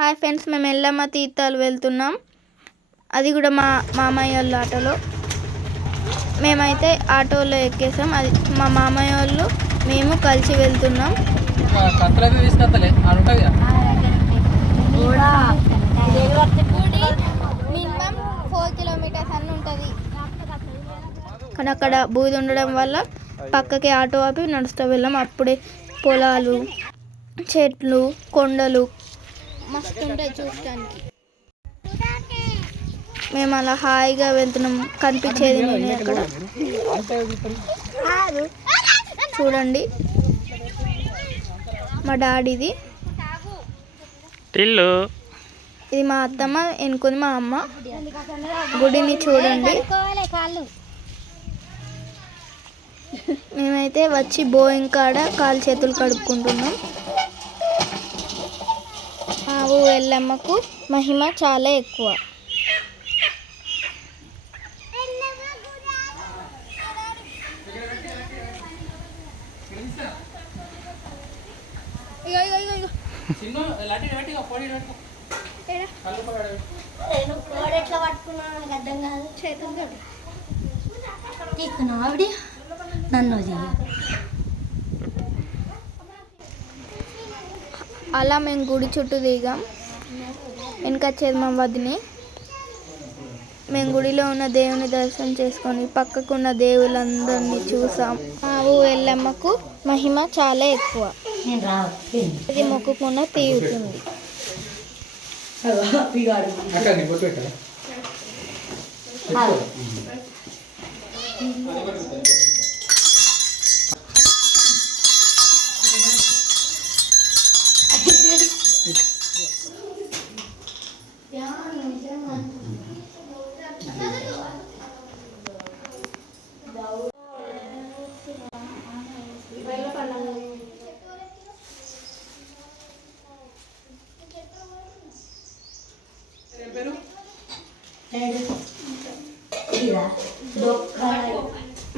Hi friends, మేము ఎల్లమ్మ తీర్థాలు వెళ్తున్నాం. అది కూడా మా మామయ్య వాళ్ళ ఆటోలో. మేమైతే ఆటోలో ఎక్కేసాం. అది మా మామయ్య వాళ్ళు మేము కలిసి వెళ్తున్నాం. మినిమం 4 కిలోమీటర్స్ అని ఉంటుంది. కానీ అక్కడ బూది ఉండడం వల్ల పక్కకి ఆటో ఆపి నడుస్తూ వెళ్ళాం. అప్పుడే పొలాలు, చెట్లు, కొండలు మస్తు ఉంటాయి చూడటానికి. మేము అలా హాయిగా వెళ్తున్నాం. కనిపించేది నేను అక్కడ చూడండి. మా డాడీది, ఇది మా అత్తమ్మ, ఎన్నుకుంది మా అమ్మ. గుడిని చూడండి. మేమైతే వచ్చి బోయింగ్ కాడ కాలు చేతులు కడుక్కుంటున్నాం. ఆవు ఎల్లమ్మకు మహిమ చాలా ఎక్కువ. అలా మేము గుడి చుట్టూ దిగాం. వెనకొచ్చేది మా వదిని. మేము గుడిలో ఉన్న దేవుని దర్శనం చేసుకొని పక్కకున్న దేవుళ్ళందరినీ చూసాం. ఆవు ఎల్లమ్మకు మహిమ చాలా ఎక్కువ. ఇది మొక్కుకున్న తీరుతుంది.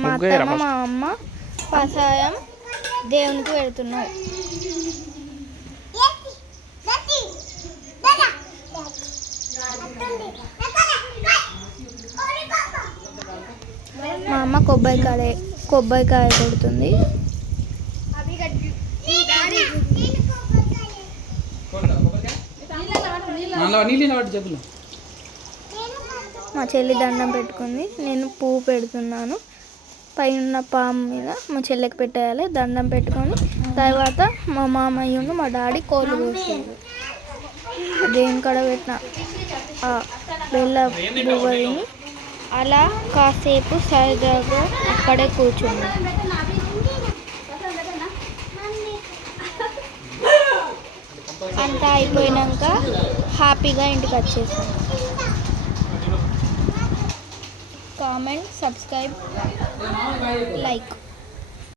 మా అత్తమ్మ మా అమ్మ కషాయం దేవునికి పెడుతున్నాం. మా అమ్మ కొబ్బరికాయ కొడుతుంది. మా చెల్లి దండం పెట్టుకుంది. నేను పువ్వు పెడుతున్నాను. పైన పాము మీద మా చెల్లెకి పెట్టేయాలి. దండం పెట్టుకొని తర్వాత మా మామయ్యను మా డాడీ కోళ్ళు కోస్తుంది. దేవుని కాడ పెట్టిన బెల్ల బువ్వని అలా కాసేపు సరదాగా అక్కడే కూర్చుంది. అంతా అయిపోయినాక హ్యాపీగా ఇంటికి వచ్చేసాం. Comment, subscribe, like.